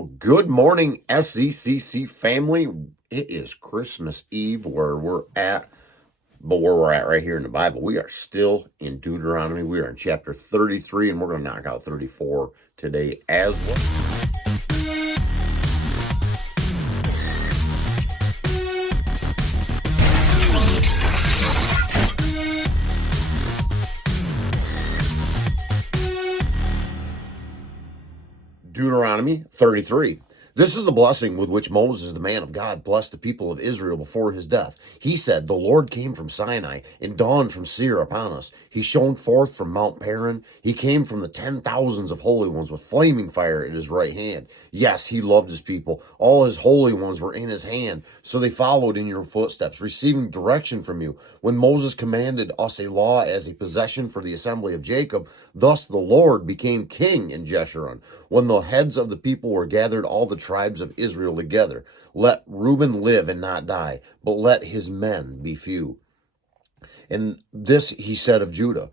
Well, good morning, SECC family. It is Christmas Eve where we're at, but where we're at right here in the Bible. We are still in Deuteronomy. We are in chapter 33, and we're going to knock out 34 today as well. Deuteronomy 33. This is the blessing with which Moses, the man of God, blessed the people of Israel before his death. He said, "The Lord came from Sinai and dawned from Seir upon us. He shone forth from Mount Paran. He came from the 10,000s of holy ones with flaming fire at his right hand. Yes, he loved his people. All his holy ones were in his hand, so they followed in your footsteps, receiving direction from you. When Moses commanded us a law as a possession for the assembly of Jacob, thus the Lord became king in Jeshurun. When the heads of the people were gathered, all the tribes of Israel together. Let Reuben live and not die, but let his men be few." And this he said of Judah,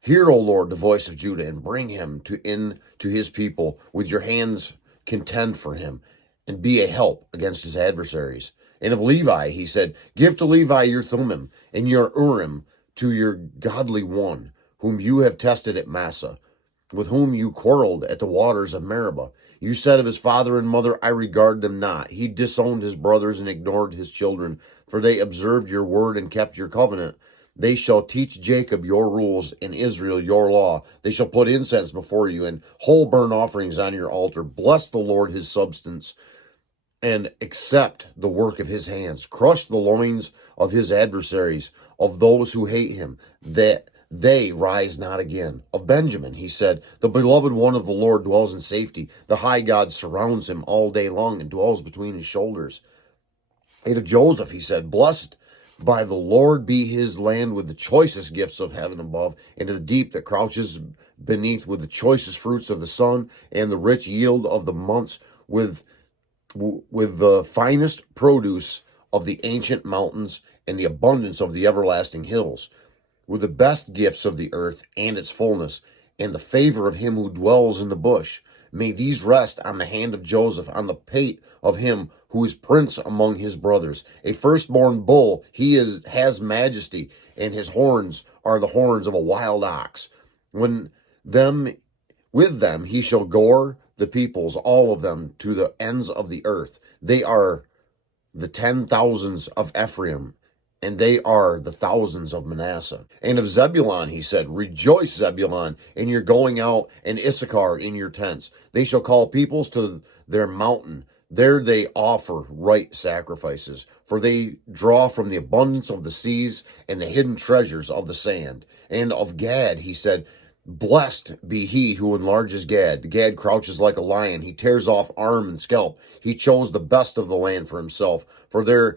"Hear, O Lord, the voice of Judah, and bring him in to his people. With your hands contend for him, and be a help against his adversaries." And of Levi he said, "Give to Levi your Thummim, and your Urim to your godly one, whom you have tested at Massah, with whom you quarreled at the waters of Meribah. You said of his father and mother, I regard them not. He disowned his brothers and ignored his children, for they observed your word and kept your covenant. They shall teach Jacob your rules and Israel your law. They shall put incense before you and whole burnt offerings on your altar. Bless the Lord his substance and accept the work of his hands. Crush the loins of his adversaries, of those who hate him, that they rise not again." Of Benjamin he said, "The beloved one of the Lord dwells in safety. The high God surrounds him all day long and dwells between his shoulders." And of Joseph he said, "Blessed by the Lord be his land with the choicest gifts of heaven above, and to the deep that crouches beneath with the choicest fruits of the sun, and the rich yield of the months with the finest produce of the ancient mountains, and the abundance of the everlasting hills, with the best gifts of the earth and its fullness, and the favor of him who dwells in the bush. May these rest on the hand of Joseph, on the pate of him who is prince among his brothers. A firstborn bull, has majesty, and his horns are the horns of a wild ox. With them he shall gore the peoples, all of them, to the ends of the earth. They are the 10,000s of Ephraim, and they are the thousands of Manasseh. And of Zebulun he said, "Rejoice, Zebulun, in your going out, and Issachar in your tents. They shall call peoples to their mountain. There they offer right sacrifices, for they draw from the abundance of the seas and the hidden treasures of the sand." And of Gad he said, "Blessed be he who enlarges Gad. Gad crouches like a lion. He tears off arm and scalp. He chose the best of the land for himself, for there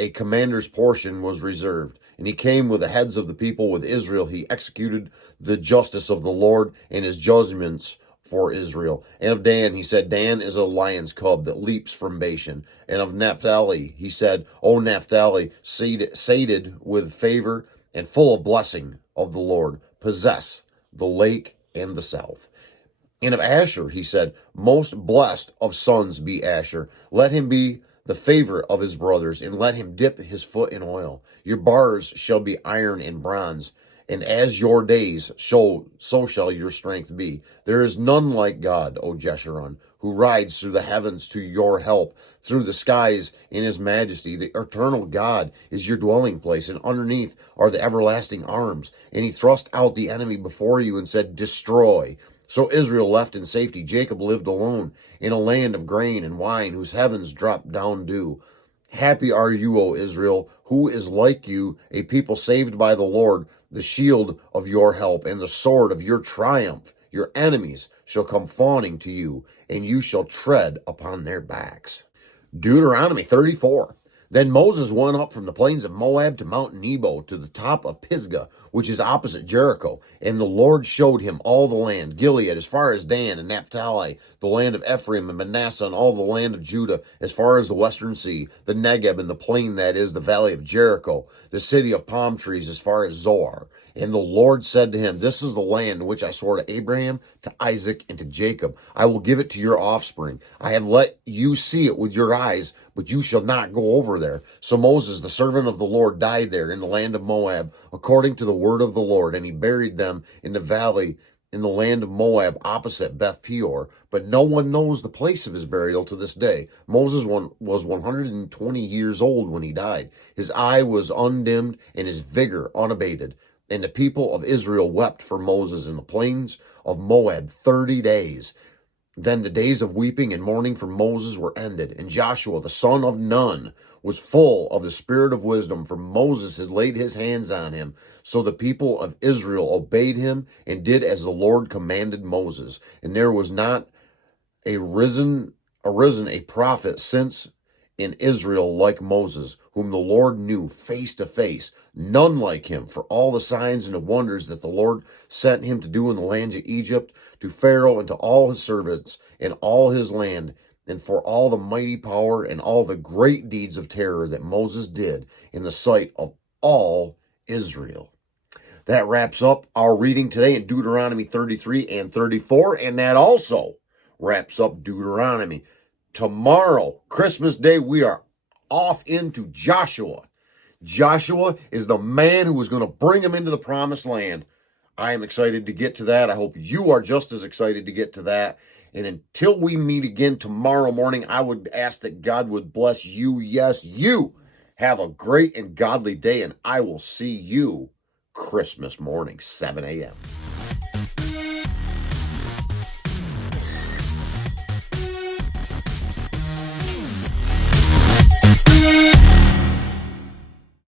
a commander's portion was reserved. And he came with the heads of the people with Israel. He executed the justice of the Lord and his judgments for Israel." And of Dan he said, "Dan is a lion's cub that leaps from Bashan." And of Naphtali he said, "O Naphtali, sated with favor and full of blessing of the Lord, possess the lake and the south." And of Asher he said, "Most blessed of sons be Asher. Let him be the favorite of his brothers, and let him dip his foot in oil. Your bars shall be iron and bronze, and as your days so shall your strength be. There is none like God, O Jeshurun, who rides through the heavens to your help, through the skies in his majesty. The eternal God is your dwelling place, and underneath are the everlasting arms. And he thrust out the enemy before you and said, Destroy. So Israel left in safety. Jacob lived alone in a land of grain and wine, whose heavens dropped down dew. Happy are you, O Israel, who is like you, a people saved by the Lord, the shield of your help and the sword of your triumph. Your enemies shall come fawning to you, and you shall tread upon their backs. Deuteronomy 34. Then Moses went up from the plains of Moab to Mount Nebo, to the top of Pisgah, which is opposite Jericho. And the Lord showed him all the land, Gilead as far as Dan, and Naphtali, the land of Ephraim and Manasseh, and all the land of Judah as far as the western sea, the Negeb and the plain that is the valley of Jericho, the city of palm trees as far as Zoar. And the Lord said to him, this is the land in which I swore to Abraham, to Isaac, and to Jacob. I will give it to your offspring. I have let you see it with your eyes, but you shall not go over there. So Moses, the servant of the Lord, died there in the land of Moab, according to the word of the Lord, and he buried them in the valley in the land of Moab, opposite Beth Peor. But no one knows the place of his burial to this day. Moses was 120 years old when he died. His eye was undimmed and his vigor unabated. And the people of Israel wept for Moses in the plains of Moab 30 days. Then the days of weeping and mourning for Moses were ended, and Joshua the son of Nun was full of the spirit of wisdom, for Moses had laid his hands on him. So the people of Israel obeyed him and did as the Lord commanded Moses. And there was not arisen a prophet since in Israel like Moses, whom the Lord knew face to face, none like him, for all the signs and the wonders that the Lord sent him to do in the lands of Egypt, to Pharaoh and to all his servants and all his land, and for all the mighty power and all the great deeds of terror that Moses did in the sight of all Israel. That wraps up our reading today in Deuteronomy 33 and 34, and that also wraps up Deuteronomy. Tomorrow, Christmas Day, we are off into Joshua. Joshua is the man who is going to bring them into the promised land. I am excited to get to that. I hope you are just as excited to get to that. And until we meet again tomorrow morning, I would ask that God would bless you. Yes, you have a great and godly day, and I will see you Christmas morning, 7 a.m.